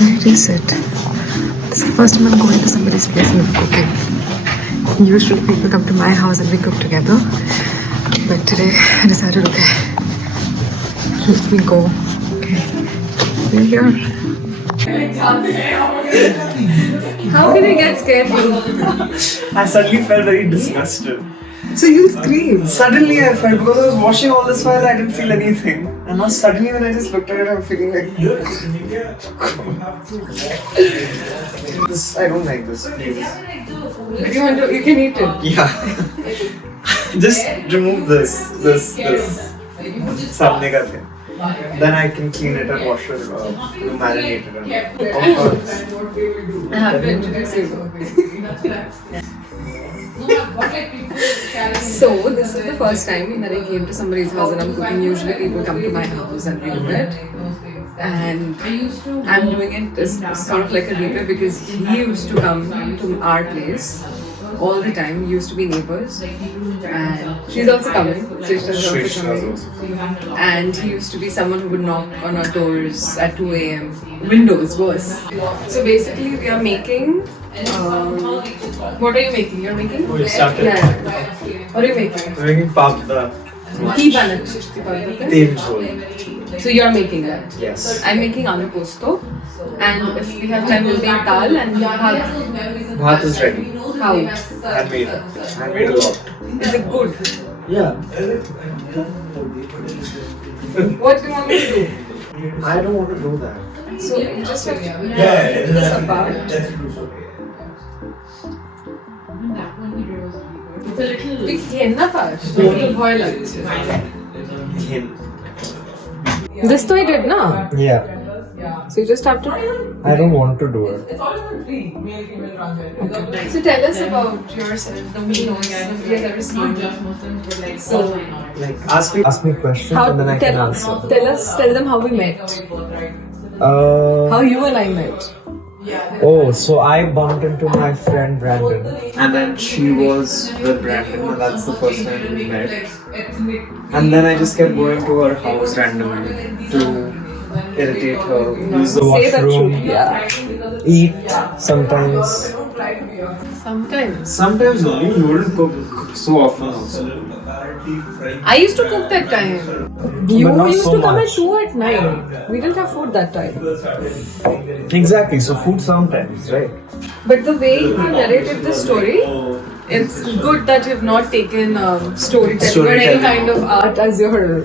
Reset. This is the first time I'm going to somebody's place and cooking. Usually people come to my house and we cook together. But today I decided, okay, let me go. Okay, we're here. How can I get scared? I suddenly felt very disgusted. So you screamed. Suddenly I felt, because I was washing all this while I didn't feel anything. And now suddenly when I just looked at it, I'm feeling like this. I don't like this, please. You want to? You can eat it. Yeah. Just remove this. Samne ka thing. Then I can clean it and wash it, marinate it. I have to introduce you. So this is the first time that I came to somebody's house and I'm cooking. Usually people come to my house and we do it. And I'm doing it as sort of like a replay because he used to come to our place all the time. We used to be neighbors. And she's also coming. Srishta's also coming. And he used to be someone who would knock on our doors at 2 a.m. Windows worse. So basically we are making what are you making? You're making? We started. Yeah. What are you making? We're making papda. Ki banat shishti papda? Teen jhol. So you're making that? Yes. I'm making aloo posto. And if we have time, we'll make dal and bhat. Bhat is ready. How? I made a lot. Is it good? Yeah. What do you want me to do? I don't want to do that. So you just have to put this apart. তুই ঘেন না pass ভয় লাগছে This to I did na? Yeah. So you just have to. I don't want to do it. Okay. So tell us about yourself. Nobody knows. Nobody has ever seen you. So Like ask me questions and then I can answer. Tell them how we met. How you and I met. Oh, so I bumped into my friend Brandon, and then she was with Brandon, and that's the first time we met. And then I just kept going to her house randomly to irritate her, use the Say the washroom, truth. Yeah. eat sometimes. Sometimes only. You wouldn't cook so often also. I used to cook that time. You But not used so to come much. at 2 at night. We didn't have food that time. Exactly. So food sometimes, right? But the way you narrated the story, it's good that you've not taken storytelling or any kind of art as your.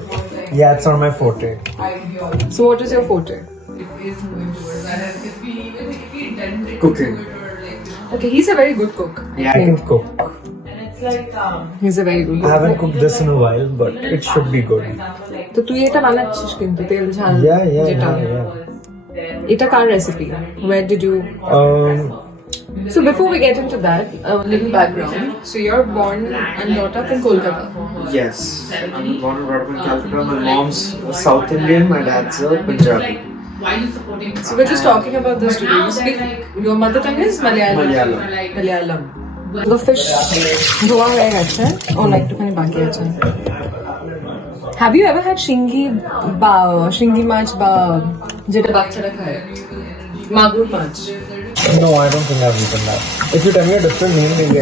Yeah, it's not my forte. So what is your forte? Cooking. Okay, he's a very good cook. Yeah, I can cook. He's a very good I cook. haven't cooked this in a while, but it should be good. তো তুই এটা বানাচ্ছিস কিন্তু তেল ঝাল যেটা এটা কার recipe where did you So before we get into that, a little background. So you're born and brought up in Kolkata. Yes, I'm born and brought up in Calcutta. My mom's South Indian, my dad's a Punjabi. So we're just talking about this today. You speak, your mother tongue is Malayalam. Malayalam. The fish ধোয়া হয়ে গেছে ওর একটুখানি বাকি আছে. Have you ever had শিঙ্গি মাছ বা যেটা বাচ্চারা খায় মাগুর মাছ? No, I don't think I've eaten that. If you tell me a different name, maybe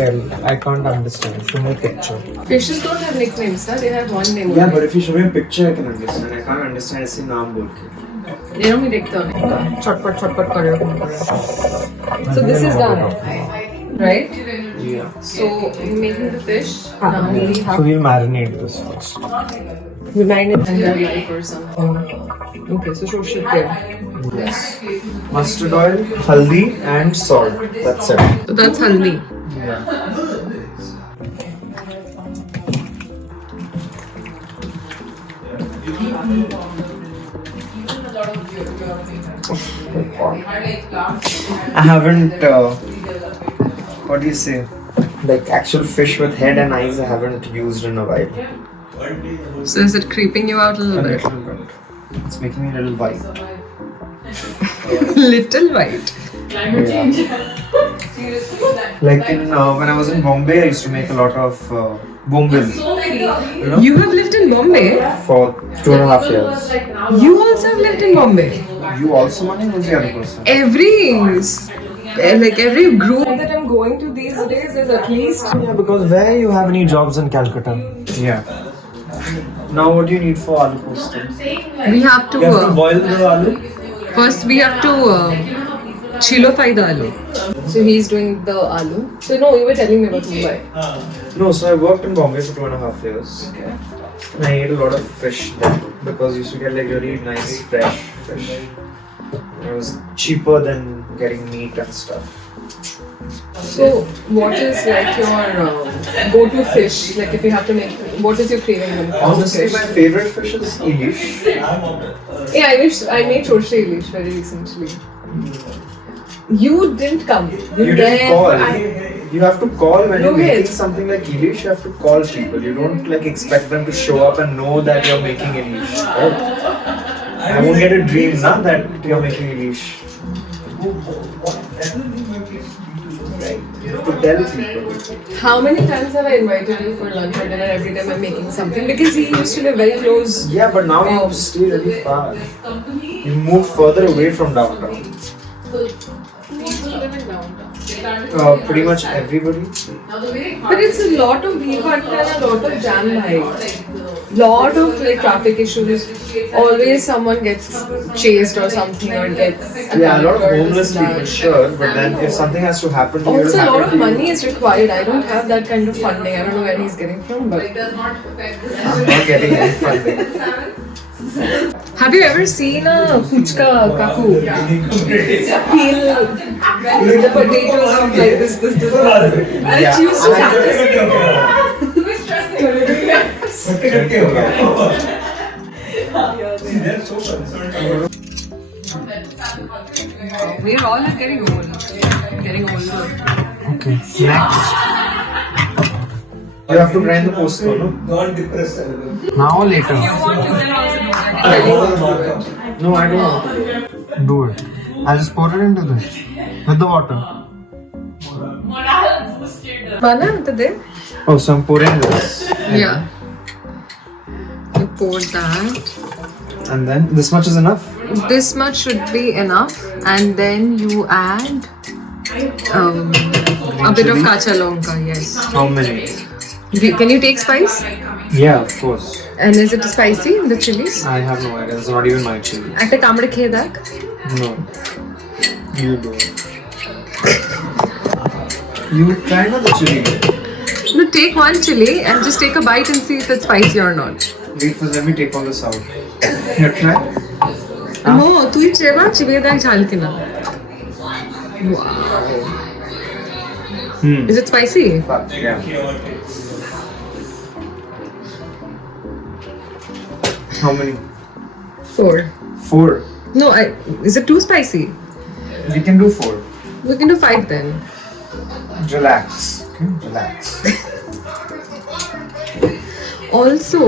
I can't understand. Show me a picture. Fishes don't have nicknames, sir. They have one name. Yeah, but if you show me a picture, I can understand. I can't understand ऐसे नाम बोल के. এরকমই দেখতে হবে ছটপট করে এরকম করে. So this is done, right? Yeah. So making the fish. Now we have So we'll marinate this first. we marinate and then ready for something. Okay, so shorshe tel. Yes. Mustard oil, haldi, and salt. That's it. So that's haldi. Yeah. I haven't. What do you say? Like actual fish with head and eyes, I haven't used in a while. So is it creeping you out a A little bit? little bit. It's making me a little white. Little white. Like in when I was in Bombay, I used to make a lot of bombil. You know, You have lived in Bombay? for 2.5 years. You also have lived in Bombay? You also money? Who's the other person? Every group that I'm going to these days is at least. Yeah, because where you have any jobs in Calcutta? Yeah. Now what do you need for aloo posto? We have to. You have to boil the aloo. First, we have to chilofy the aloo. So he's doing the aloo. So no, you were telling me about Mumbai. No, so I worked in Bombay for 2.5 years. Okay. And I ate a lot of fish there because you used to get like really nice fresh fish. It was cheaper than getting meat and stuff. So what is like your go-to fish? Like if you have to make, what is your craving when it comes to Honestly, fish? my favorite fish is Ilish. Yeah, I made Chorche Ilish very recently. You didn't come. You didn't call. You have to call when you're Rohit. making something like Ilish. You have to call people. You don't like expect them to show up and know that you're making Ilish. Oh. I won't get a dream now that you're making Ilish. You have to tell people. How many times have I invited you for lunch or dinner every time I'm making something? Because he used to live very close. Yeah, but now you stay really far. You move further away from downtown. He used to live in downtown. Pretty much everybody. But it's a lot of bheel and a lot of jam lot of like traffic issues. Always someone gets chased or something or gets Yeah, a lot of attacked or homeless this, people, that. sure. But then if something has to happen to you, Also, a it'll lot happen of to you. money is required. I don't have that kind of funding. I don't know where he's getting from, but I'm not getting any funding. have you ever seen a fuchka kaku? Peel the potatoes off like this. And Yeah, it used to happen. We're all getting old. Getting older. Okay, next. You have to grind the posto, no? Now or later? No, I don't want to do it. I'll just pour it into this with the water. Mana today? Oh, so I'm pouring this. Yeah. You pour that. And then this much is enough? This much should be enough, and then you add a bit of kacha lonka. Yes. How many? Can you take spice? Yeah, of course. And is it spicy, the chilies? I have no idea. It's not even my chili. Atte kamade khedak. No. You do it. You try not the chili. No, take one chili and just take a bite and see if it's spicy or not. Wait first, let me take all this out. Here, try. No, tu hi cheva chili dak jhal ke na. Wow. Is it spicy? Fuck, yeah. How many? 4. 4. No, is it too spicy? We can do 4. We can do 5 then. Relax. Okay, relax. Also,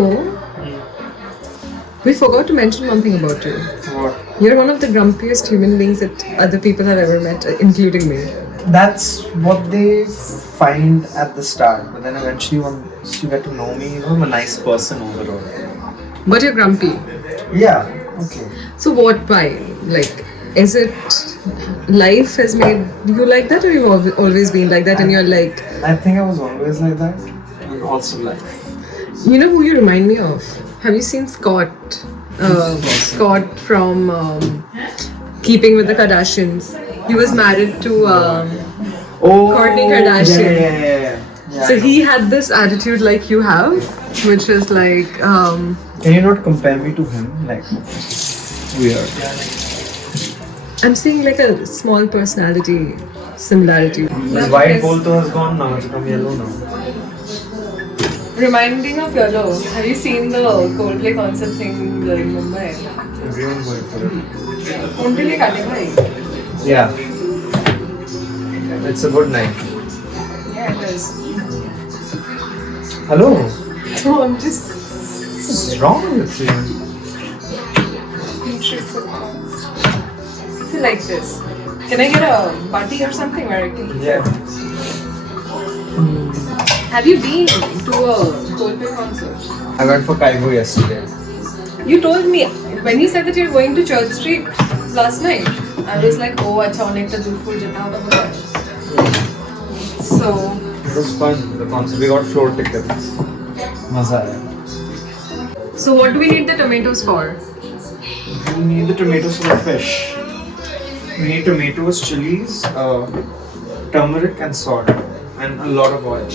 we forgot to mention one thing about you. What? You're one of the grumpiest human beings that other people have ever met, including me. That's what they find at the start, but then eventually once you get to know me, you know, I'm a nice person overall. But you're grumpy. Yeah, okay. So what, why? Like, is it life has made you like that, or you've always been like that and you're like... I think I was always like that, and also life. You know who you remind me of? Have you seen Scott? Scott from Keeping with the Kardashians. He was married to Kourtney Kardashian. Yeah, So he had this attitude like you have, which is like... Can you not compare me to him? Like, weird. I'm seeing like a small personality similarity. This white Bolto has gone now, it's become yellow now. Reminding of yellow, have you seen the Coldplay concert thing during Mumbai? Everyone's going for it. Until you cut it, right? Yeah. It's a good night. Yeah, it is. Hello? No, I'm just What's wrong with you? interested. So like this. Can I get a party or something where I can... Yeah. Have you been to a Coldplay concert? I went for Kaigo yesterday. You told me when you said that you're going to Church Street. last night. I was like, oh, acha onekta dulful jeta hoga bole. So It was fun. The concert. We got floor tickets. Maza aaya. so what do we need the tomatoes for? We need the tomatoes for the fish. We need tomatoes, chilies, turmeric, and salt, and a lot of oil.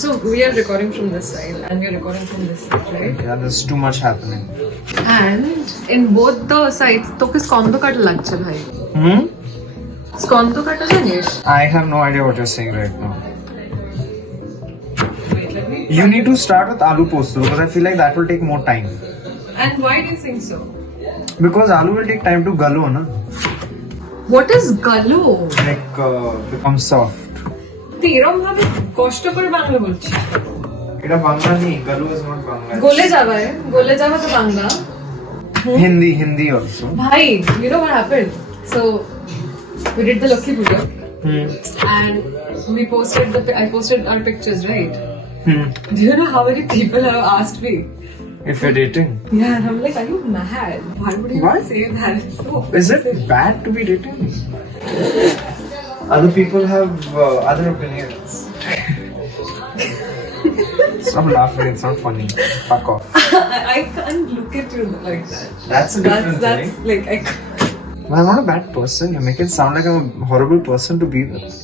So we are recording from this side and we are recording from this side, right? Yeah, there's too much happening. And in both the sides, তোকে স্কন্দ কাটা লাগছে ভাই। স্কন্দ কাটা জানিস? I have no idea what you're saying right now. Wait, let me. You need to start with aloo posto because I feel like that will take more time. And why do you think so? Because aloo will take time to galo, na? What is galo? Like become soft. তুই এরম ভাবে কষ্ট করে বাংলা বলছিস। এটা বাংলা নেই, galo is not Bangla. গলে যাওয়া তো Bangla. Hindi also. Bhai, you know what happened? So we did the Lakhi Puja and we posted I posted our pictures, right? Do you know how many people have asked me? If you're dating. Yeah, and I'm like, are you mad? Why would you What? say that? It's so Is it bad to be dating? Other people have other opinions. Stop laughing, it's not funny. Fuck off. I can't look at you like that. That's a different That's thing. like I. I'm not a bad person. You make it sound like I'm a horrible person to be with.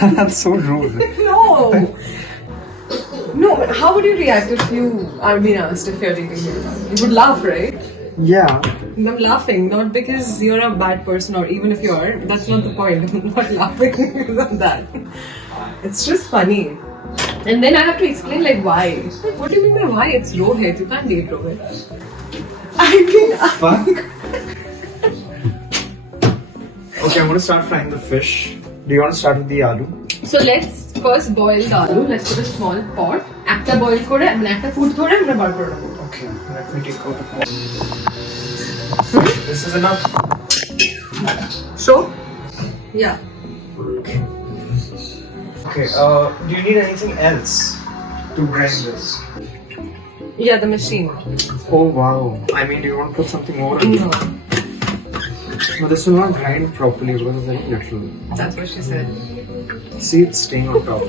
That's so rude. No. No, but how would you react if you are being asked if you're dating me or not? You would laugh, right? Yeah. I'm laughing, not because you're a bad person or even if you are. That's not the point. I'm not laughing because of that. It's just funny. And then I have to explain like why. Like, what do you mean by why? It's Rohit. You can't date Rohit. I mean, Fuck. Okay, I'm gonna start frying the fish. Do you want to start with the aloo? so let's first boil the aloo. Let's put a small pot. একটা boil করে মানে একটা foot ধরে আমরা বার করে নেবো। Okay, let me take out the pot. This is enough. Sure? Yeah. Okay, do you need anything else to grind this? Yeah, the machine. Oh wow. I mean, do you want to put something more in? No, No, this will not grind properly because it's very little. that's what she said. See, it's staying on top.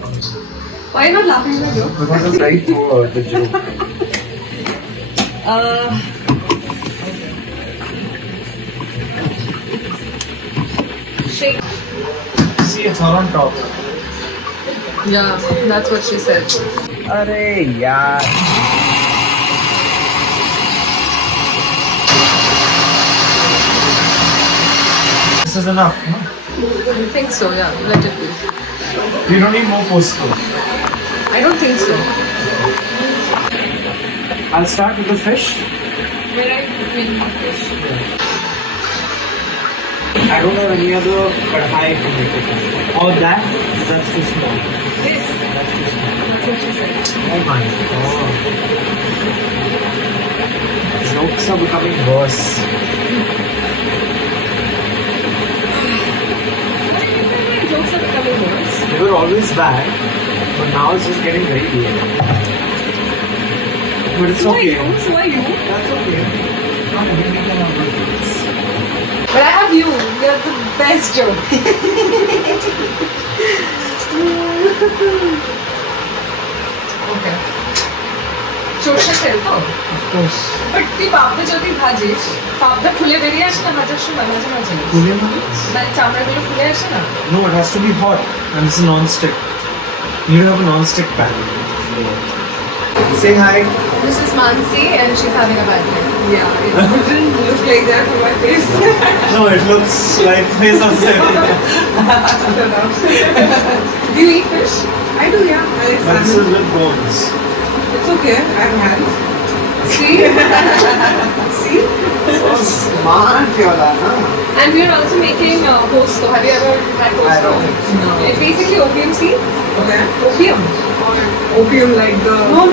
Why are you not laughing at my joke? Because it's right through the joke. Shake. See, it's all on top. Yeah, that's what she said. Arey yaar. This is enough, no? I think so, yeah. Let it be. You don't need more posto. I don't think so. I'll start with the fish. Where are you cooking the fish? I don't have any other kadhai to make it. Or that's too small. This. That's too small. That's what she said. Oh my god. Jokes are becoming worse. Jokes are becoming worse. They were always bad, but now it's just getting very weird. But it's So okay. are you? So are you? That's okay. Not everything can have good days. But I have you. You're the best joke. Okay. সরষের তেল তো? Of course. But তুই পাবদা যদি ভাজিস, পাবদা খুলে বেরিয়ে আসে না ভাজার সময় মাঝে মাঝে? মানে চামড়াগুলো খুলে আসে না? No, it has to be hot and it's a non-stick. You need to have a non-stick pan. Say hi. This is Mansi and she's having a bad day. Yeah, it wouldn't look like that on my face. No, it looks like face of seven. Do you eat fish? I do, yeah. I like But this salmon. is with bones. It's okay. I have hands. See? See? So smart, Yola, huh? And we are also making posto. Have you ever had posto? I don't think so. No. It's basically opium seeds. Okay. Opium. Or Opium like the. no.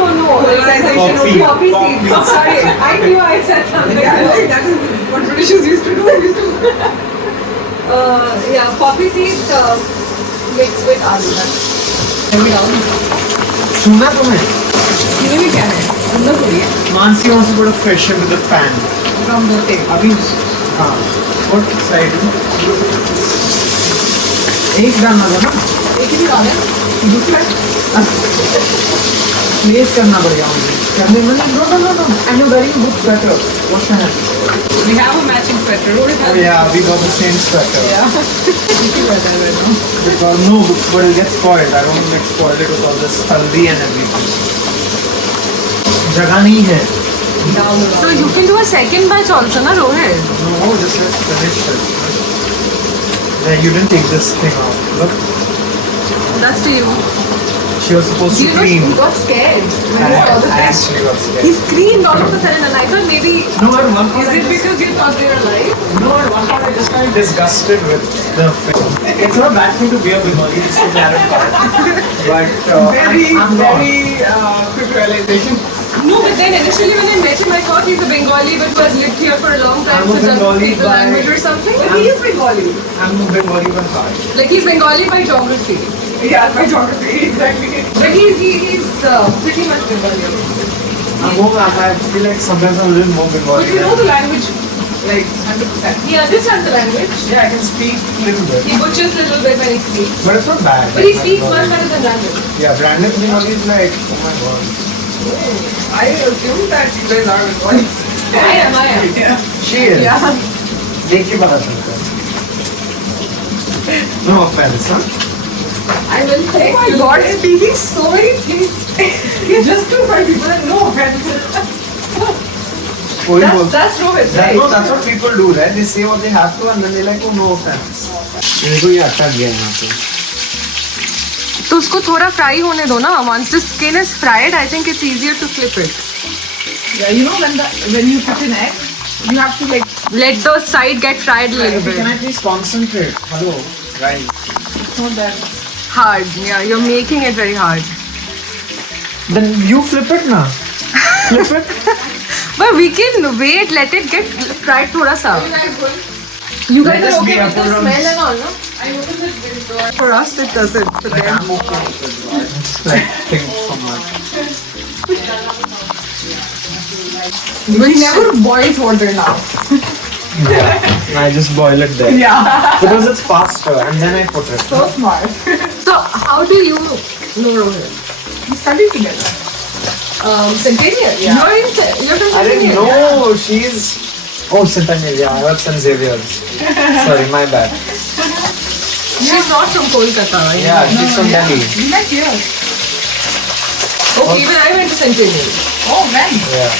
Polarization. Poppy seeds. Poppy. Sorry, I knew I said something. Yeah, I think that is what Britishers used to do. Yeah, poppy seeds mixed with aloo. Let me down. सुना तुम्हें? ये भी क्या है? Mansi wants to put a fish into the pan. From the thing. Abhi. What side? एक डालना था ना? एक ही डाला है? दूसरा? Place करना पड़ेगा मुझे. करने में नहीं. No. I know wearing a good sweater. What's that? We have a matching sweater. Oh yeah, we got the same sweater. Yeah. You can wear that right now. Because no, but it'll get spoiled. I don't want to get spoiled with all this haldi and everything. जगह नहीं है. So you can do a second batch also, na Rohit? No, just let's finish it. Yeah, you didn't take this thing out. Look, That's to you. she was supposed Do to you know clean. he got scared when I he saw the fish? actually got scared. He screamed all of a sudden and I thought maybe... No, at one point Is it because you thought they were alive? No, at one point I just got disgusted with the fish. It's not a bad thing to be a Bengali, just to clarify. But I'm not. Quick realization. No, but then initially when I met him, I thought he's a Bengali but who has lived here for a long time, I'm a so doesn't Bengali speak the by- language or something. But he is Bengali. I'm a Bengali by heart. Like he's Bengali by geography. Yeah, by geography. Exactly. But he's pretty much Bengali. I feel like sometimes I'm a little more Bengali. But you know the language, like 100%. He understands the language. Yeah, I can speak a little bit. He butchers a little bit when he speaks. But it's not bad. But he speaks much better than Brandon. Yeah, Brandon Bengali is like, oh my god. I assume that you guys are Bengali. I am. Yeah. She is. Yeah. देख के पता चलता है. No offense, huh? I will say. Oh my God, speaking so many things. Just to find people that no offense. कोई बोल- That's Rohit, That, right? no, that's what people do, right? They say what they have to and then they're like, oh, no offense. इनको ये अटक गया यहाँ पे. तो उसको थोड़ा फ्राई होने दो ना. Once the skin is fried, I think it's easier to flip it. Yeah, you know when you put an egg, you have to like Let the side get fried a little Okay, can bit. I please concentrate? Hello, right? it's not that. Hard. Yeah, you're making it very hard. Then you flip it now. Flip it. But we can wait. Let it get fried thoda sa. You guys Let us are be okay with the upfront. smell and all, no? For us, it doesn't. But Like, then, I'm okay with it. I just like think so much. We never boils water now. Yeah. I just boil it there. Yeah. Because it's faster and then I put it. So smart. so how do you know Rohit? We studied together. Centennial. Yeah. You're from I didn't Centennial. know she's. Oh, Centennial. Yeah, I was St. Xavier's. Sorry, my bad. She's not from Kolkata, right? Yeah, she's from Delhi. We met here. Okay, even I went to Centennial. Oh, man. Yeah,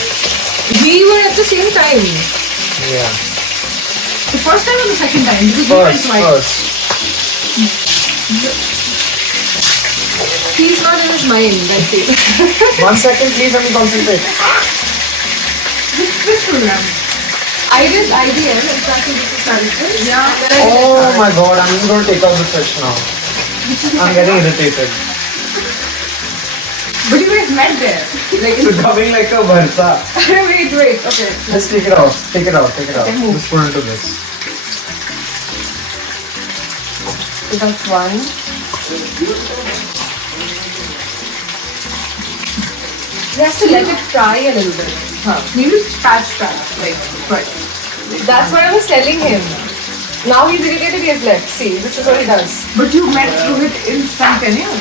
We were at the same time. yeah. The first time or the second time? Because we went twice. First. He's not in his mind, I feel. 1 second, please, let me concentrate. This program. I did IBM, exactly this is Sanskrit. Yeah. And then I did Oh my god, I'm just going to take out the fish now. I'm getting irritated. But you guys met there. like It's becoming like a varta. wait, okay. Just take it out. Take it out. Take it out. Just put it into this. So that's one. You have to let it fry a little bit. Maybe patch. Like, right. That's what I was telling him. Now he's irritated, he has left. See, this is what he does. But you met Rohit in Centennial?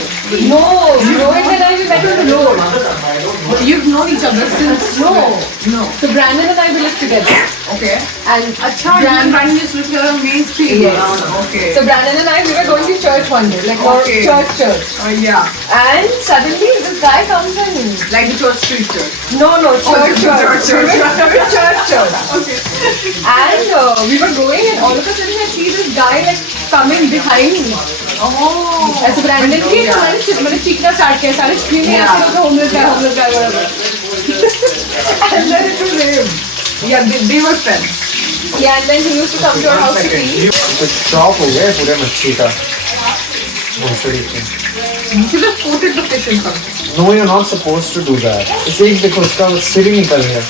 No, Rohit and I, we met on the road. But you've known each other since... No. No. So Brandon and I, we lived together. Okay. And Brandon used to live together on Main Street. Yes. Okay. So Brandon and I, we were going to church one day. Like, Okay. church. Yeah. And suddenly this guy comes in. Like the church street church. No, church. church. We were church. Okay. And we were going and all of a sudden I see this guy like coming behind me. Oh. ऐसे Brandon की मैंने चीखना start किया सारे screen में ऐसे लोग homeless guy whatever. And then it was him. Yeah, they were friends. Yeah, and then he used to come to our house to eat. तो chop हो गया है पूरे मच्छी का भोसड़ी के. You should have coated the fish in something. No, you're not supposed to do that. इसे एक देखो उसका सिर ही निकल गया.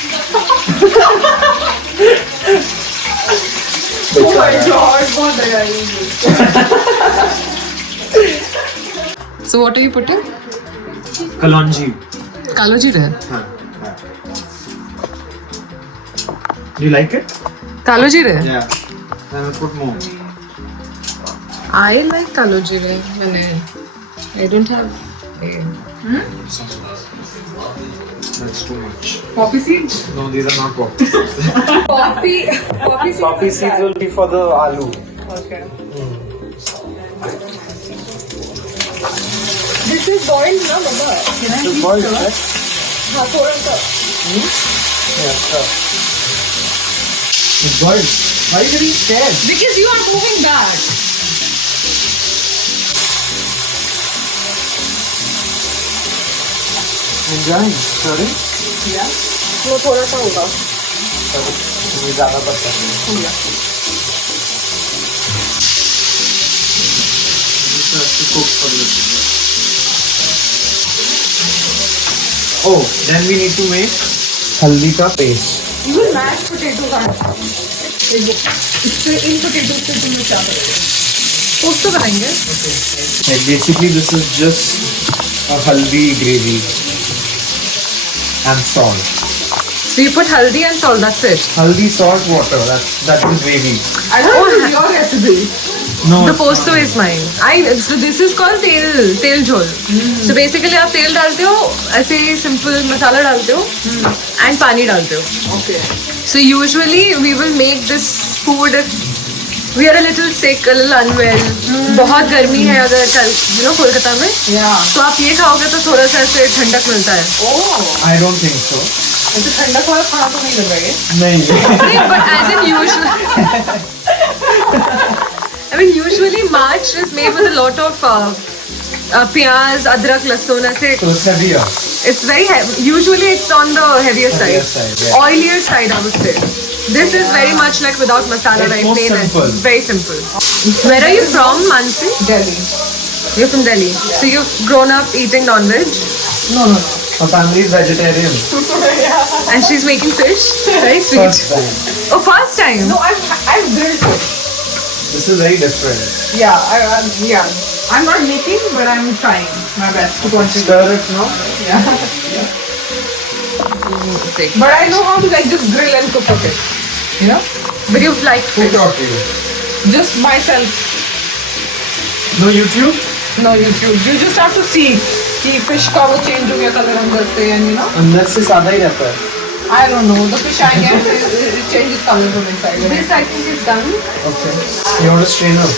Oh my god, बहुत दया है. So what are you putting? Kalonji. Kalo jeera. हाँ. Do you like it? Kalo jeera. Yeah. Then I'll put more. I like kalo jeera. I don't have. That's too much. Poppy seeds? No, these are not poppy seeds. Poppy seeds. Poppy seeds will be for the aloo. Okay. This is boiled, no, Mama? Can I So eat boiled, curd? right? हाँ थोड़ा सा. Yeah, sure. It's boiled. Why are you getting scared? Because you are moving back. Enjoying. Sorry? Yeah. वो थोड़ा सा होगा. मुझे ज़्यादा पसंद है. Just have to cook for a little bit. Oh, then we need to make haldi ka paste. Even mashed potato का. इससे इन potatoes से तुम लोग क्या करोगे? Toast तो बनाएंगे. Like basically this is just a haldi gravy and salt. So you put haldi and salt. That's it. Haldi, salt, water. That's the gravy. I don't know your recipe. No. The it's posto is mine. So this is called तेल झोल. So basically आप तेल डालते हो, ऐसे simple मसाला डालते हो, and पानी डालते हो. Okay. So usually we will make this food if we are a little sick, a little unwell. बहुत गर्मी है अगर कल, कोलकाता में. Yeah. तो आप ये खाओगे तो थोड़ा सा ऐसे ठंडक मिलता है. Oh. I don't think so. ऐसे ठंडक वाला खाना तो नहीं लग रहा है. नहीं. नहीं, but as in usual. I mean, usually March is made with a lot of pyaz, adrak, lasun. ऐसे. So it's heavier. It's very heavy. Usually it's on the heavier Heavier side. side, yeah. Oilier side, I would say. This is very much like without masala, It's right? more Plain and simple. very simple. Where are you from, Mansi? Delhi. You're from Delhi. So you've grown up eating non-veg, No. Her family is vegetarian. and she's making fish. Very sweet. First time. Oh, first time. No, I've grilled fish. This is very different. Yeah, I'm not making, but I'm trying my best to contribute. Stir it now. Yeah. But I know how to like just grill and cook it. You know? But you've liked Who fish. taught you? Just myself. No YouTube? No YouTube. You just have to see कि fish का वो change हो गया color हम करते हैं, and you know? अंदर से सादा ही रहता है. I don't know. The fish I get it changes color from inside. This I think is done. Okay. You want to strain up?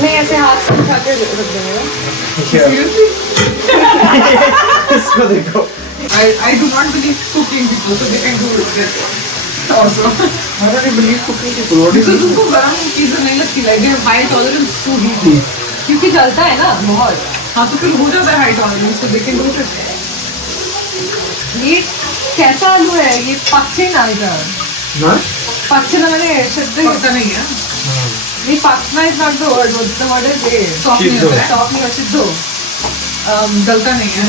नहीं ऐसे हाथ से उठा के रख देंगे. Here. Seriously? इसको देखो. I do not believe cooking people, so they can do this also. How do you believe cooking people? What is Because it? उनको गरम चीजें नहीं लगती, like they have high tolerance to heat. क्योंकि जलता है ना बहुत. हाँ तो फिर हो जाता है high tolerance, so they can do it. ये कैसा आलू है? ये पक्षी नालका. No? पक्षी ना मैंने शब्द पक्का नहीं है. ये पक्षना is not the word. What's the word is it? Soft नहीं Shiddo. होता है. Soft नहीं होता सिद्धो. गलता नहीं है.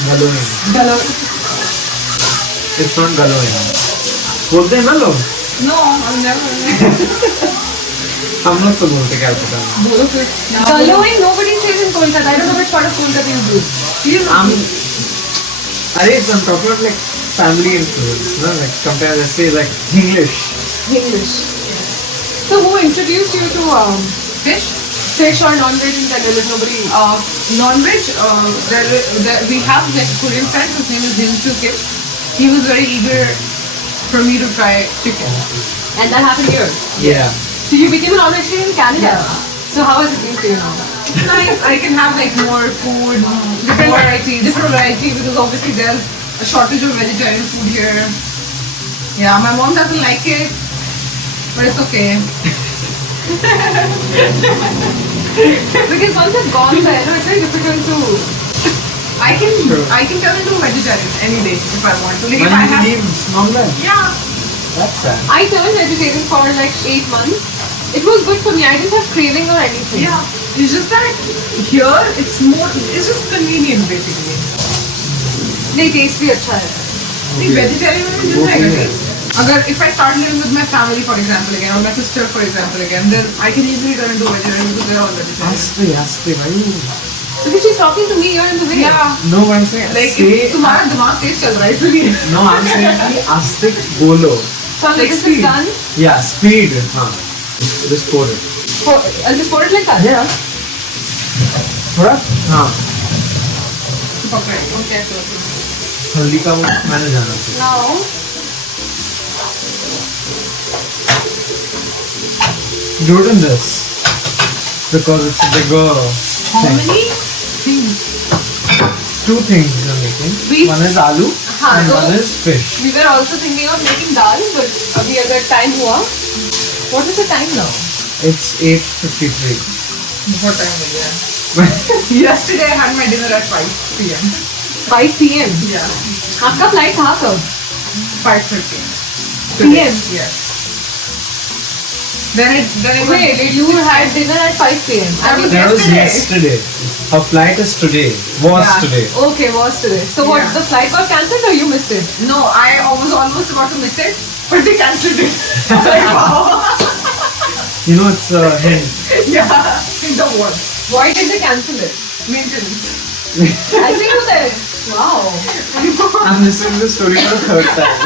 Galoing. गलो. It's not galoing. बोलते हैं ना लोग. No, I'm never. हम लोग तो बोलते क्या पता. बोलो फिर. Gallowing nobody says in Kolkata. I don't know which part of Kolkata you do. अरे I'm talking about like family influence. No? Like compare let's say like English. English. So who introduced you to Fish? fish or non-veg in Delhi? There's nobody. Non-veg, we have like a Korean friend, his name is Jin Soo Kim. He was very eager for me to try chicken. And that happened here. Yeah. So you became a non-vegetarian in Canada. Yeah. So how has it been for you now? It's nice, I can have like more food, different variety because obviously there's a shortage of vegetarian food here. Yeah, my mom doesn't like it, but it's okay. Because once I've gone there, it's very difficult to. I can turn into a vegetarian any day if I want to. Like, if When I you have, leave non-veg. yeah. That's sad. I turned vegetarian for like 8 months. It was good for me. I didn't have craving or anything. Yeah, it's just that here it's just convenient basically. नहीं taste भी अच्छा है. नहीं vegetarian में मिल जाएगा taste. अगर if I start living with my family for example again or my sister for example again, then I can easily turn into vegetarian because they're all vegetarian. आस्ते भाई. Because she's talking to me, you're in the way. Yeah. No, I'm saying Like, say. तुम्हारा दिमाग तेज चल रहा है इसलिए. No, I'm saying कि आस्तिक बोलो. So Like this speed. is done. Yeah, speed. हाँ. Just pour it. I'll just pour it like that. Yeah. थोड़ा. हाँ. Okay. हल्दी का वो मैंने जाना था. Now. Do it in this because it's a bigger How thing. many things? 2 things you're making. We- One is aloo हाँ, and तो- one is fish. We were also thinking of making dal, but अभी अगर time हुआ. What is the time now? It's 8:53. What time is it? Yesterday I had my dinner at 5 p.m. 5 p.m. Yeah. आपका flight था कब? 5:30 p.m. Yes. Then it wait, you had dinner at 5 p.m. That was yesterday. Her flight is today. Was Yeah. today. Okay, was today. So what? Yeah. The flight got cancelled or you missed it? No, I was almost about to miss it, but they cancelled it. Like, wow. You know, it's a hint. Yeah, in the what? Why did they cancel it? Maintenance. I think you said, wow. I'm listening to the story for the 3rd time.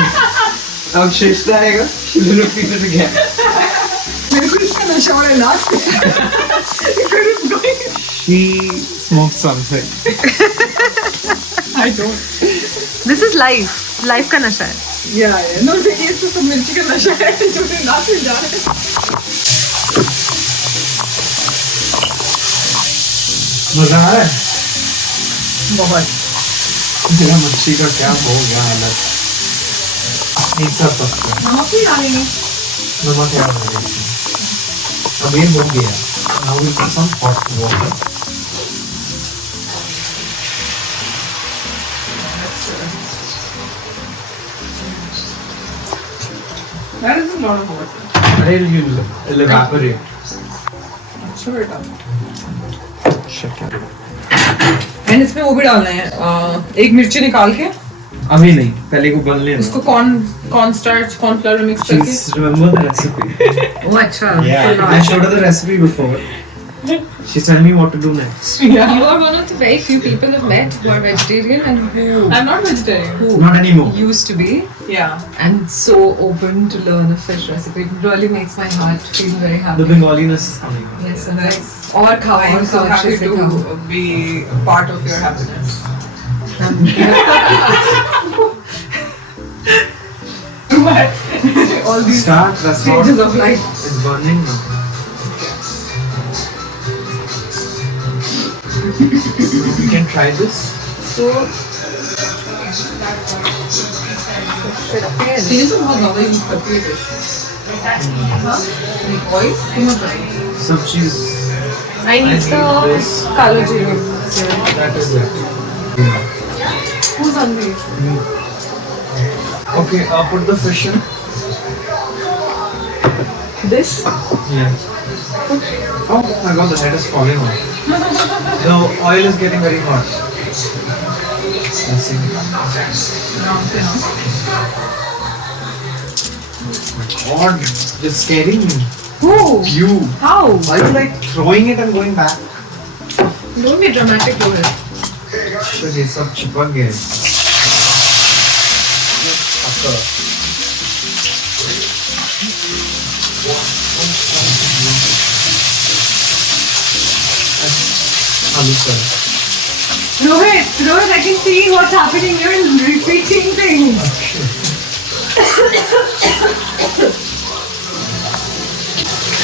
अब शेषता आएगा. She will repeat it again. मेरे को इसका नशा हो रहा है नाक से. Because it's going. She smoked something. I don't. This is life. Life का नशा है. Yeah. No, ये तो सब मिर्ची का नशा है जो मेरे नाक में जा रहा है. मजा आ रहा है. बहुत. मेरा मच्छी का क्या हो गया हालत. एक साथ पकड़ा. नमक भी डालेंगे. नमक याद आ गया. अब ये हो गया. Now we put some hot water. That is a lot of water. अरे it'll evaporate. अच्छा बेटा. शक्कर. एंड इसमें वो भी डालना है एक मिर्ची निकाल के अभी नहीं. पहले को बन लेना. उसको कॉर्न स्टार्च कॉर्नफ्लोर में मिक्स करके. She's remember the recipe. Oh अच्छा. Yeah, I showed her the recipe before. She's telling me what to do next. Yeah. You are one of the very few people I've met who are vegetarian and who I'm not vegetarian. Not anymore. used to be Yeah. and so open to learn a fish recipe. It really makes my heart feel very The happy. Bengaliness is coming out. Yes, and Nice. और खाओ I और am so खाओ happy अच्छे से खाओ. to be part of your happiness. All these Start. That's stages hot. of life. It's burning now. You can try this. So चीज़ तो बहुत ज़्यादा यूज करती है dish. Oil too much oil. Some cheese. I need I need the this. kalo jeera. That is it. Who's hungry? Okay, put the fish in. This? Yeah. Oh my god, the head is falling off. The oil is getting very hot. Let's see. God, it's scaring me. Who? You. How? Why are you like throwing it and going back? Don't be dramatic over it. Shit, ये सब चिपक गए. Fucker. आलू कर. Rohit, I can see what's happening. You're repeating things.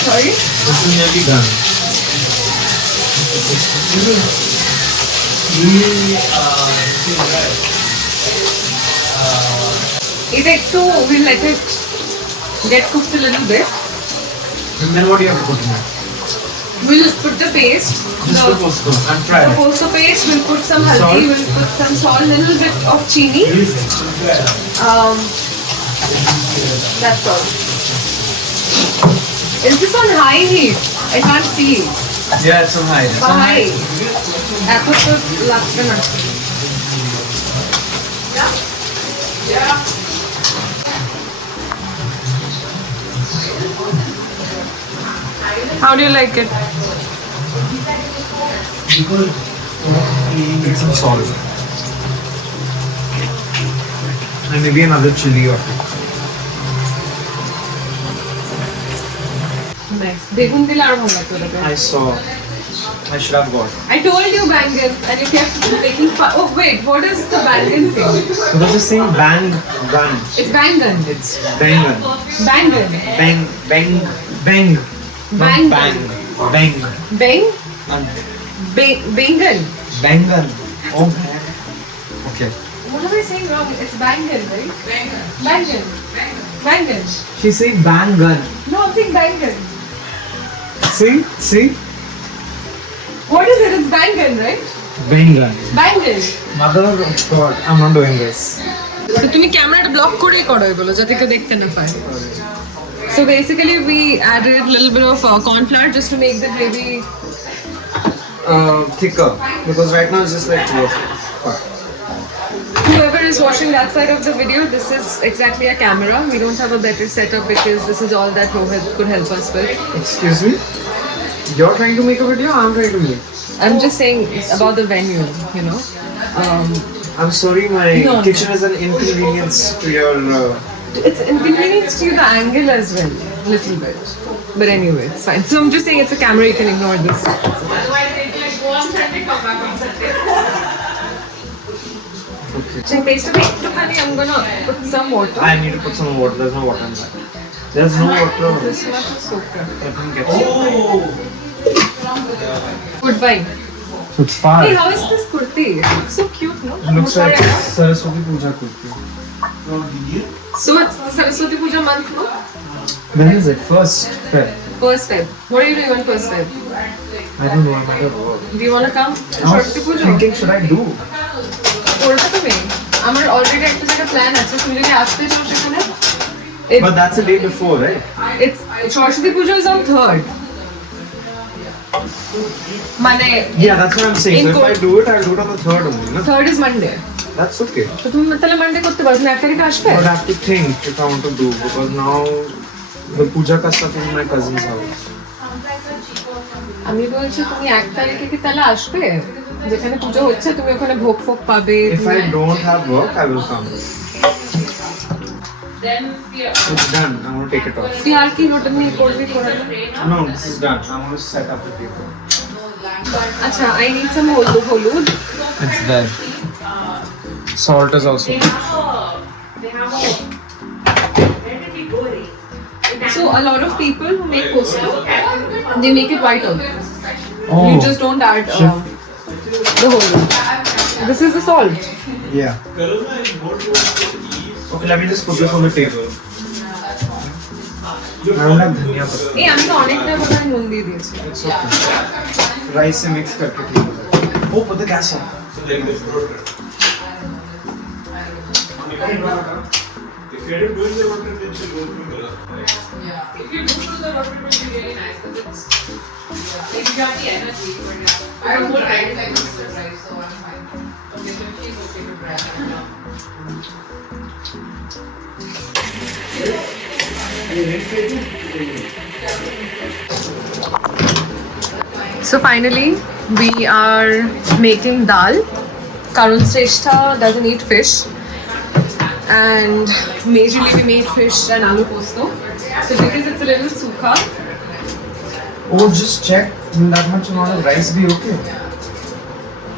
Sorry? This is nearly done. It takes two. We'll let it get cooked a little bit. And then what do you have to put in it? We'll just put the paste. Just the posto and fry The it. posto paste. We'll put some Salt? haldi. We'll put some salt. Little bit of chini. That's all. Is this on high heat? I can't see. Yeah, it's on high. It's on High. Apple to last minute. How do you like it? Need some salt. And maybe another chili or two. Nice. বেগুন দিলে আরো ভালো লাগতো ওটাতে। I saw. I should have got. I told you bangan and you kept making fun. Oh wait, what is the bangan thing? Because it's saying bang gun. It's bangan. It's bangan. Bangan. Bang bang bang. Not Bang. bang. Bang. Bang? And Bangan. bangan. Oh man. Okay. What am I saying wrong? It's bangan, right? Bangan. Bangan. Bangan. She's saying bang gun. No, I'm saying bangan. See? What is it? It's bangan, right? Bangan. Bangan. Mother of God, I'm not doing this. So তুমি ক্যামেরাটা block করেই করো এগুলো যাতে কেউ দেখতে না পায়। So basically we added a little bit of corn flour just to make the gravy. Thicker. Because right now it's just like water. Whoever is watching that side of the video, this is exactly a camera. We don't have a better setup because this is all that Rohit could help us with. Excuse me? You're trying to make a video, I'm trying to make. I'm just saying about the venue, you know. I'm sorry, my No. kitchen is an inconvenience to your. It's inconvenience to the angle as well, little bit. But anyway, it's fine. So I'm just saying it's a camera, you can ignore this. Okay. So paste a bit, I'm gonna put some water. I need to put some water. There's no water inside. There's no water on this. This much is soaked up. I think it's. Goodbye. So it's far. Hey, how is this kurti? It looks so cute, no? It looks like Saraswati Puja kurti. So it's the Saraswati Puja month, no? When is it? First Feb. First Feb. What are you doing on first Feb? I don't know. I might have work. Do you want to come? I was Saraswati Puja? thinking, should I do? করবে তুমি? আমার already একটা জায়গা plan আছে, তুমি যদি আসতে চাও সেখানে। But that's a day before, right? It's Saraswati Puja is on 3rd. মানে Yeah, that's what I'm saying. In So if I co- do it, I'll do it on the 3rd only. No? 3rd is Monday. That's okay. তো তুমি তাহলে Monday করতে পারো, তুমি 1 তারিখে আসবে? I would have to think if I want to do because now the puja ka stuff is in my cousin's house. আমি বলছি তুমি 1 তারিখে কি তাহলে আসবে? যেখানে পুজো হচ্ছে তুমি ওখানে ভোগ ফোগ পাবে। If I don't have work, I will come. It's done. I want to take it off. তুই আর কি হোটেল নিয়ে করবি করে? No, this is done. I want to set up the table. আচ্ছা, I need some হলুদ। It's there. Salt is also. So a lot of people who make kosto, they make it white also. Oh. You just don't add the whole. This is the salt. Yeah. Okay, let me just put this on the table. I don't have dhania patta. এই আমি তো অনেকটা বোধহয় নুন দিয়ে দিয়েছি। It's okay. Rice se mix karke ठीक हो जाएगा. Oh, put the gas on. So finally, we are making dal. Karun Srestha doesn't eat fish, and majorly we made fish and aloo posto. So because it's a little sukha, Oh, just check. Will that much amount of rice be okay?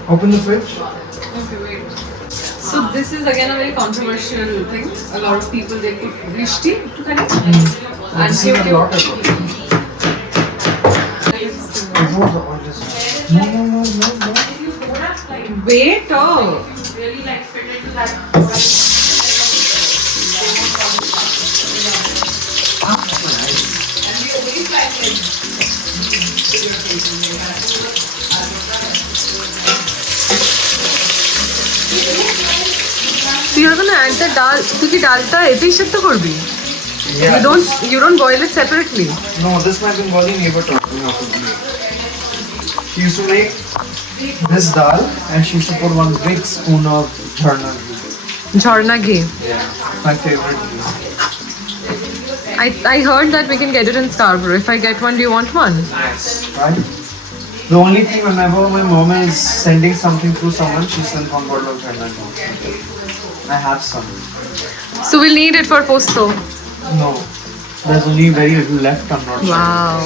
Open the fridge. okay, wait. So this is again a very controversial thing. A lot of people they put rishti to kind of I've and seen a you lot of it. Before the oil is on. No. wait. Oh. So you're gonna add the dal. তুই কি ডালটা এতেই সেদ্ধ করবি? Yeah. You don't boil it separately. No, this might be boiling neighbor told me how to do it. She used to make this dal and she used to put one big spoon of jharna ghee. Jharna ghee. Yeah. My favorite ghee. I heard that we can get it in Scarborough. If I get one, do you want one? Yes. Right? The only thing, whenever my mom is sending something to someone, she sends one bottle of Fernando. I have some. So we'll need it for posto. No. There's only very little left, I'm not sure. Wow.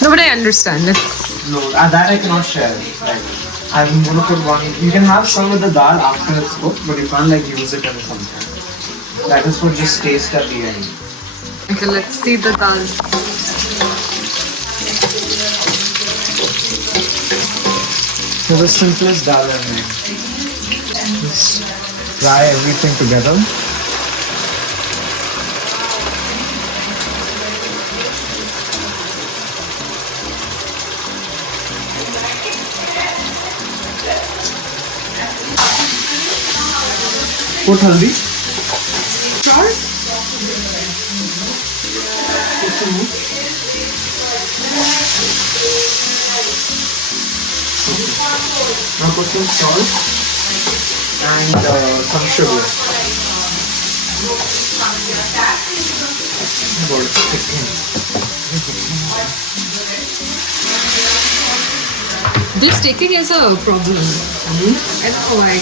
No, but I understand. It's No, that I cannot share. Like, I'm gonna put one. You can have some with the dal after it's cooked, but you can't like use it in something. That is for just taste at the end. okay. Let's see the dal. So the simplest dal I make. Just fry everything together. Put haldi. Sure. Put some more. Now put some salt and some sugar. This sticking is a problem. I don't know why.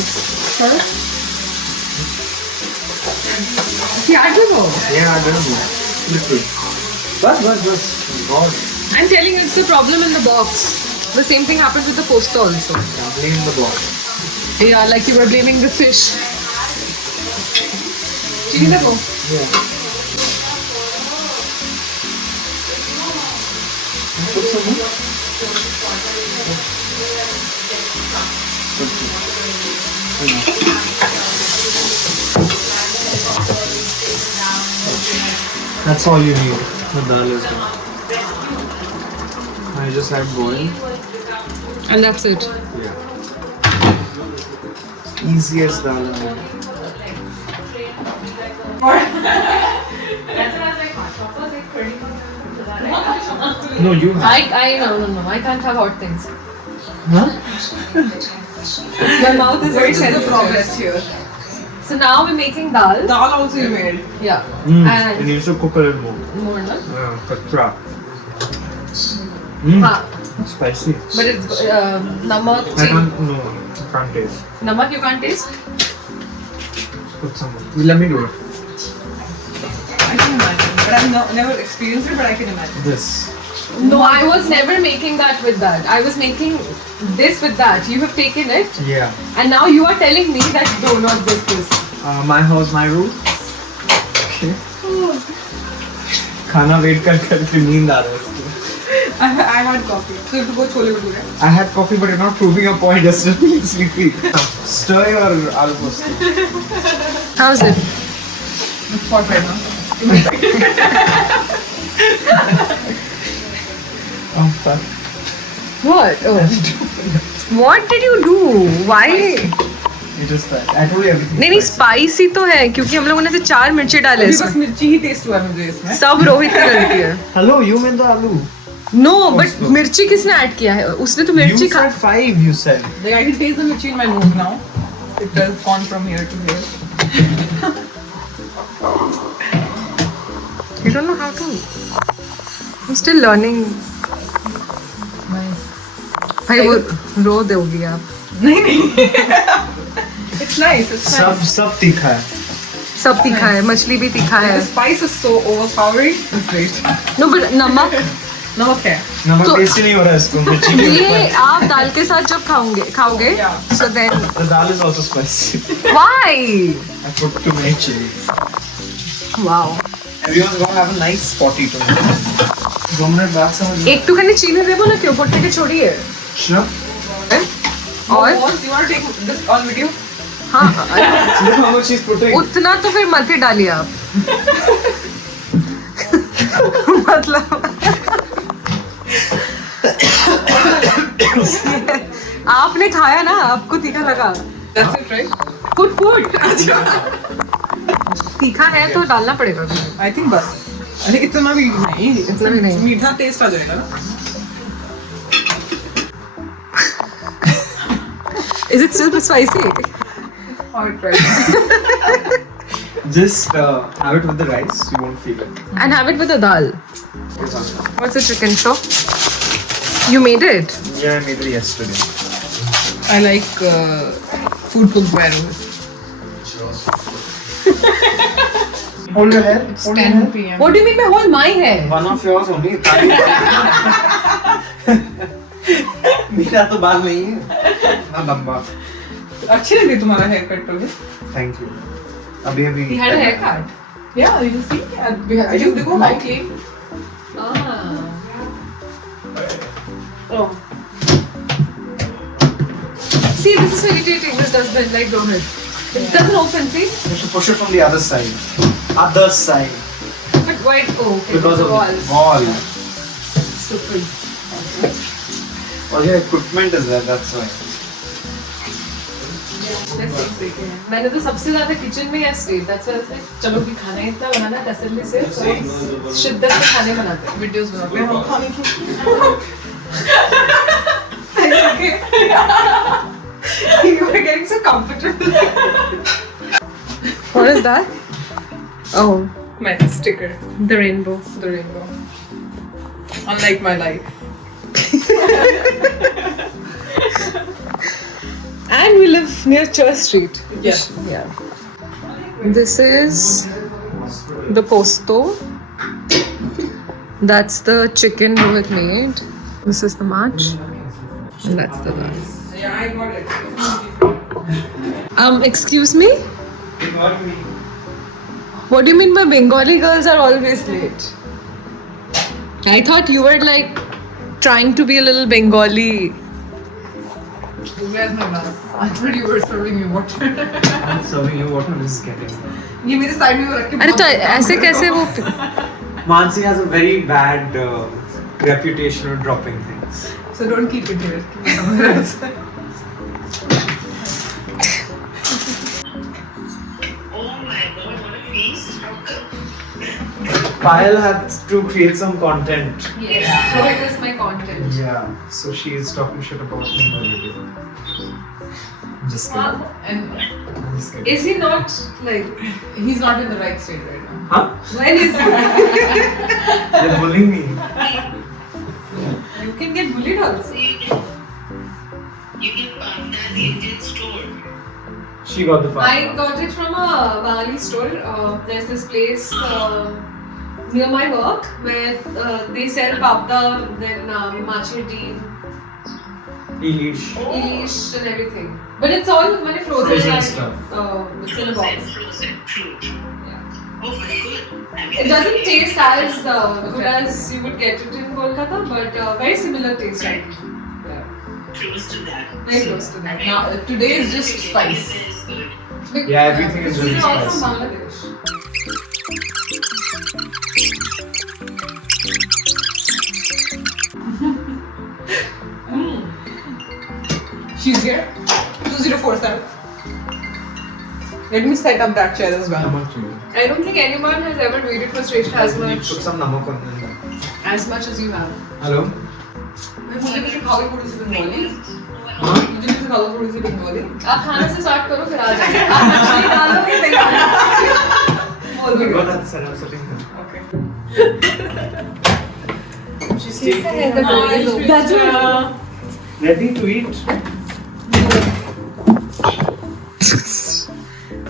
Yeah, I don't know. Yeah, I don't know. Liquid. Bus. God. I'm telling you, it's the problem in the box. The same thing happened with the poster also. I'm blaming the box. Yeah, like you were blaming the fish. Chili देखो. Yeah. Put some more. That's all you need. The dal is done. I just add boil. And that's it. Yeah. Easiest dal. No, you have. No. I can't have hot things. Huh? My mouth is very Where's the sensitive. progress here? So now we're making dal. Dal also you made. Yeah. It And needs to cook a little more. more, no? Kachra. Haan. Spicy. But it's namak, I chili. can't taste. Namak you can't taste? Put some more. Let me do it. I can imagine. But I've never experienced it, but I can imagine. This. No, I was never making that with that. I was making this with that. You have taken it. Yeah. And now you are telling me that no, not this. My house, my rule. Okay. खाना wait करके नींद आ रहा है इसको. I had coffee. So you have to go chole bhature. I had coffee, but you're not proving your point. You're still being sleepy. Stir your aloo posto. How's it? It's hot right now. Oh fuck. What? Oh. What did you do? Why? You just I told you everything. नहीं spicy तो है क्योंकि हम लोगों ने से 4 मिर्ची डाले अभी इसमें. बस मिर्ची ही टेस्ट हुआ है मुझे इसमें. सब रोहित की गलती है. Hello, you made the aloo. No but मिर्ची किसने ऐड किया है? उसने तो मिर्ची You said 5. You said. Like I can taste the mirchi in my nose now. It has gone from here to here. You don't know how to. I'm still learning. भाई वो रो दोगी आप. नहीं नहीं. It's nice. It's nice. सब तीखा है. सब तीखा है. मछली भी तीखा है. The spice is so overpowering. It's great. No but नमक नमक है. नमक तो- टेस्ट नहीं हो रहा है इसको. मिर्ची के ये ऊपर. आप दाल के साथ जब खाओगे Yeah. so then The dal is also spicy. why? I put too many chili. wow. Everyone's gonna have a nice potty tonight. 2 minute बाद समझ. एक तो खाली चीनी देबो ना क्यों पोटे के छोड़िए. Sure. और Pause. You want to take this on video? हाँ Look how much he's putting. उतना तो फिर मत ही डालिए आप. मतलब आपने खाया ना आपको तीखा लगा. That's it, right? फुट तीखा है तो डालना पड़ेगा. I think बस. I think इतना भी नहीं. इतना भी नहीं. मीठा टेस्ट आ जाएगा ना. Is it still spicy? Hard right. Just have it with the rice. You won't feel it. And have it with the dal. What's the chicken show? You made it? Yeah, I made it yesterday. I like food cooked by Rohit. Hold your hair. It's 10 p.m. What do you mean by hold my hair? One of yours only. मेरा तो बाल नहीं है ना लंबा. अच्छी लगी तुम्हारा हेयर कट तो. Thank you. अभी He had a haircut. Yeah, you see? You देखो how clean. Oh. See, this is irritating. This dustbin, like Rohit. It doesn't open. See? You should push it from the other side. Other side. But why? Oh, okay. Because the of wall. the wall. Stupid. All your equipment is there. That's why. मैंने तो सबसे ज्यादा kitchen में ही stay. That's why I was like, चलो कि खाना इतना बनाना तसल्ली से शिद्दत से खाने बनाते हैं. वीडियोस बनाते हैं हम खाने की. You are getting so comfortable. What is that? Oh, my sticker. The rainbow. The rainbow. Unlike my life. And we live near Church Street. Yes. Yeah. This is the posto. That's the chicken Rohit made. This is the match. And that's the dal. Yeah, I got it. Excuse me? What do you mean by Bengali girls are always late? I thought you were like trying to be a little Bengali. Where's my mouth? I thought you were serving me water. I'm serving you water. I'm just getting. ये मेरे side में रख के. अरे तो ऐसे कैसे वो Mansi has a very bad reputation of dropping things. So don't keep it here. Keep it somewhere else. Payal had to create some content. Yes. Rohit is my content. Yeah. So she is talking shit about me in her video. I'm just kidding. And I'm just kidding. is he not like he's not in the right state right now? Huh? When is he? You're bullying me. You can get bullied also. You can find that Indian store. She got the I part. got it from a Bengali store. There's this place near my work where they sell papda, then Himachali tea, Elish. Elish and everything. But it's all money frozen, Frozen and stuff. it's in a box. Frozen fruit. Yeah. Oh, very good. It doesn't taste as good as you would get it in Kolkata, but very similar taste, right? Yeah. Close to that. Very close to that. Now, today is just spice. Is good. Yeah, everything is really These are all spicy. from Bangladesh. She's here. 2047. Let me set up that chair as well. Namak chili. I don't think anyone has ever waited for Shrestha as You much put some namak on there. as you have. Hello? मुझे किसी खाली थोड़ी सी Bengali Huh? मुझे किसी खाली थोड़ी सी बंगाली आप खाने से स्टार्ट करो फिर आ जाएंगे आप मछली डालोगे फिर बोल दो Go ahead, sir. I'm sitting here. Okay She's taking That's it. ready to eat.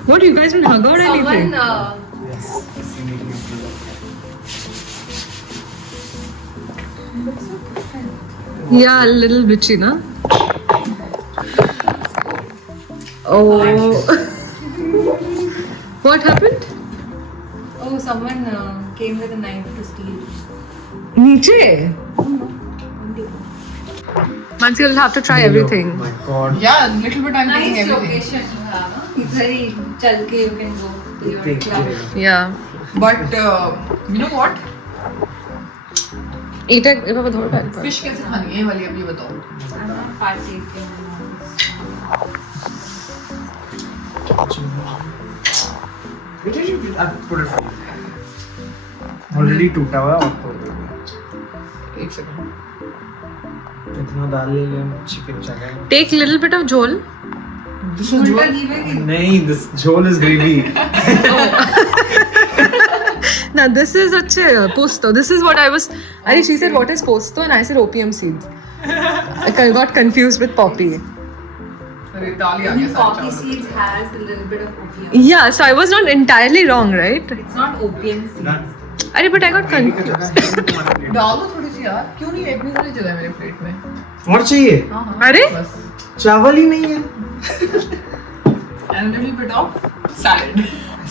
What, you guys don't hug or anything? Someone Yes. She made me feel okay. Yeah, a little bitchy, na? Oh. What happened? Oh, someone came with a knife to steal. Niche? Mansi will have to try everything. Oh my god. yeah little bit I'm taking Nice everything location you have. Huh? Idhar hi chal ke you can go to your Take club. care. Yeah. but you know what Eat it if I thought about it. fish कैसे खानी है ये वाली अब ये बताओ I'm not partaking. Where did you I put it for you? Already टूटा हुआ है और तो एक सेकंड इतना दाल ले ले चिकन चाहिए. Take little bit of jhol. This is उल्टा jhol. ghee में कि नहीं, this jhol is gravy. now this is posto. This is what I was. She said, what is posto? And I said opium seeds. I got confused with poppy. अरे दाल ही आ गया सारा Poppy चावल। seeds has a little bit of opium. Yeah, so I was not entirely wrong, right? It's not opium seeds. But I got confused. डाल दो थोड़ी सी यार, क्यों नहीं एक भी नहीं जला मेरे प्लेट में। और चाहिए? हाँ हाँ। अरे? बस। चावल ही नहीं है। And a little bit of salad.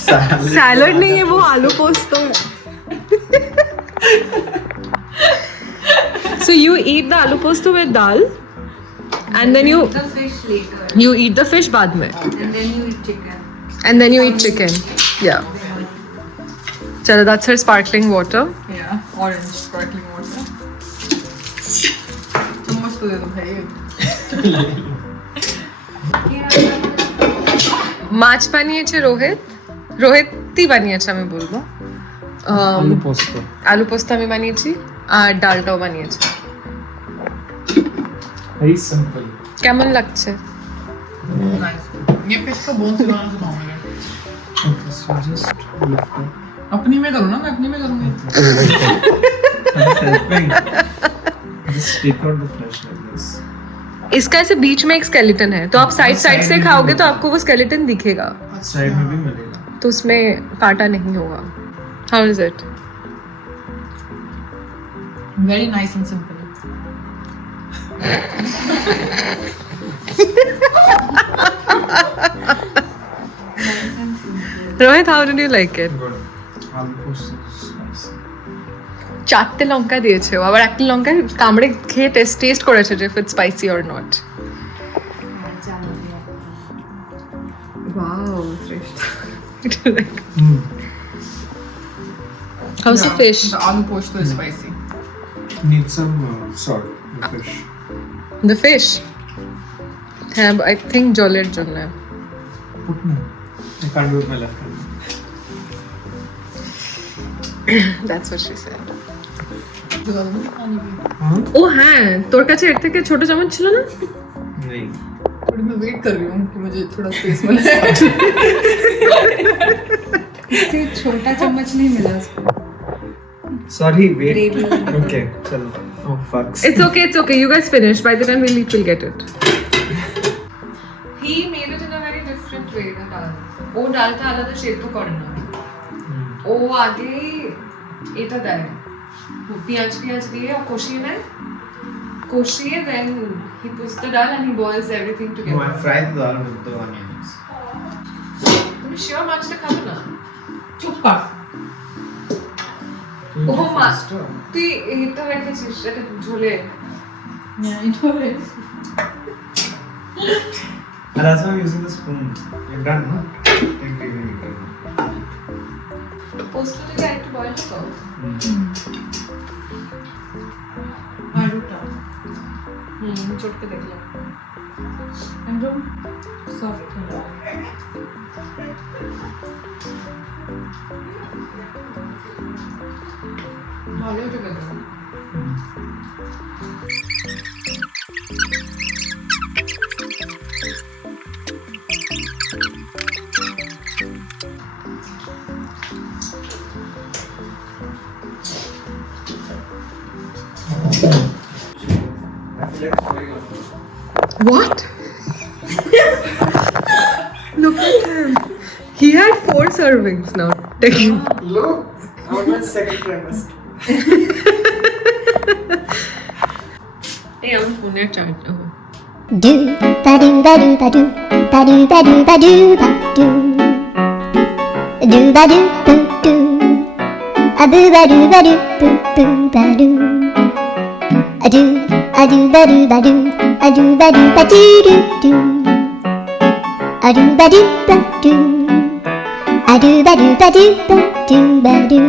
Salad नहीं है वो आलू पोस्तो है. So you eat the aloo posto with dal, and then you The fish later. eat the fish बाद में, And then you eat chicken. and then you eat chicken. Yeah. Chalo, that's her sparkling water. Yeah, orange sparkling water. चम्मच तो दे दो भाई। মাছ বানিয়েছে রোহিতই বানিয়েছে আমি বলবো आलू पोस्तो। আলু পোস্ত আমি বানিয়েছি আর ডালটাও বানিয়েছে Very simple. কেমন লাগছে Nice. ये फिश का बोन सिलाना सिखाऊंगा। Okay, so just lift up. अपनी में करो ना, मैं अपनी में करूँगी। Helping. Just take out the flesh like this. इसका ऐसे बीच में एक स्केलेटन है तो आप साइड से खाओगे तो आपको वो स्केलेटन दिखेगा साइड में भी मिलेगा। तो उसमें कांटा नहीं होगा. How is it? Very nice and simple. Rohit, how did you like it? Good. आलू पोस्तो is spicy. 4টে লঙ্কা দিয়েছে ও, আবার একটা লঙ্কা কামড়ে খেয়ে টেস্ট করেছে যে if it's spicy or not. Wow, fresh. How's the fish? The aloo posto is spicy. Need some salt. The fish. The fish? হ্যাঁ, I think জলের জন্য. Put me. I can't do it with my left hand. That's what she said. हाँ? ও হ্যাঁ, তোর কাছে এর থেকে ছোট চামচ ছিল না? नहीं. थोड़ी मैं वेट कर रही हूँ कि मुझे थोड़ा स्पेस मिले। इससे छोटा चम्मच नहीं मिला उसको. Sorry, wait. Gravy. Okay, चलो. Oh fuck. It's okay. You guys finish. By the time we'll get it. He made it in a very different way than ডাল. ও ডালটা আলাদা সেদ্ধ করে না. ও আগে এটা দেয়. পেঁয়াজ দিয়ে ও কষিয়ে নেয়. কষিয়ে then he puts the dal and he boils everything No, together. I fried the dal with the onions. তুমি শিওর মাছটা খাবে না? चुप कर। ও মা, তুই এটা রেখেছিস এটা ঝোলে. And that's why I'm using the spoon. You're done, no? Thank you. পোস্তটাকে একটু বয়েল করো. आलूटा চটকে দেখলাম. एकदम सॉफ्ट है। ভালোই চটকে দেখলাম. What? Look at him. He had 4 servings now. Take him. Look! I want my second trimester. Hey, I'm phone charge. Do ba do ba do ba do ba do ba do ba do ba do ba do boo do a boo ba do ba do boo boo ba do a do ba do ba do a do ba do ba do do do a do ba do ba do a do ba do ba do ba do ba do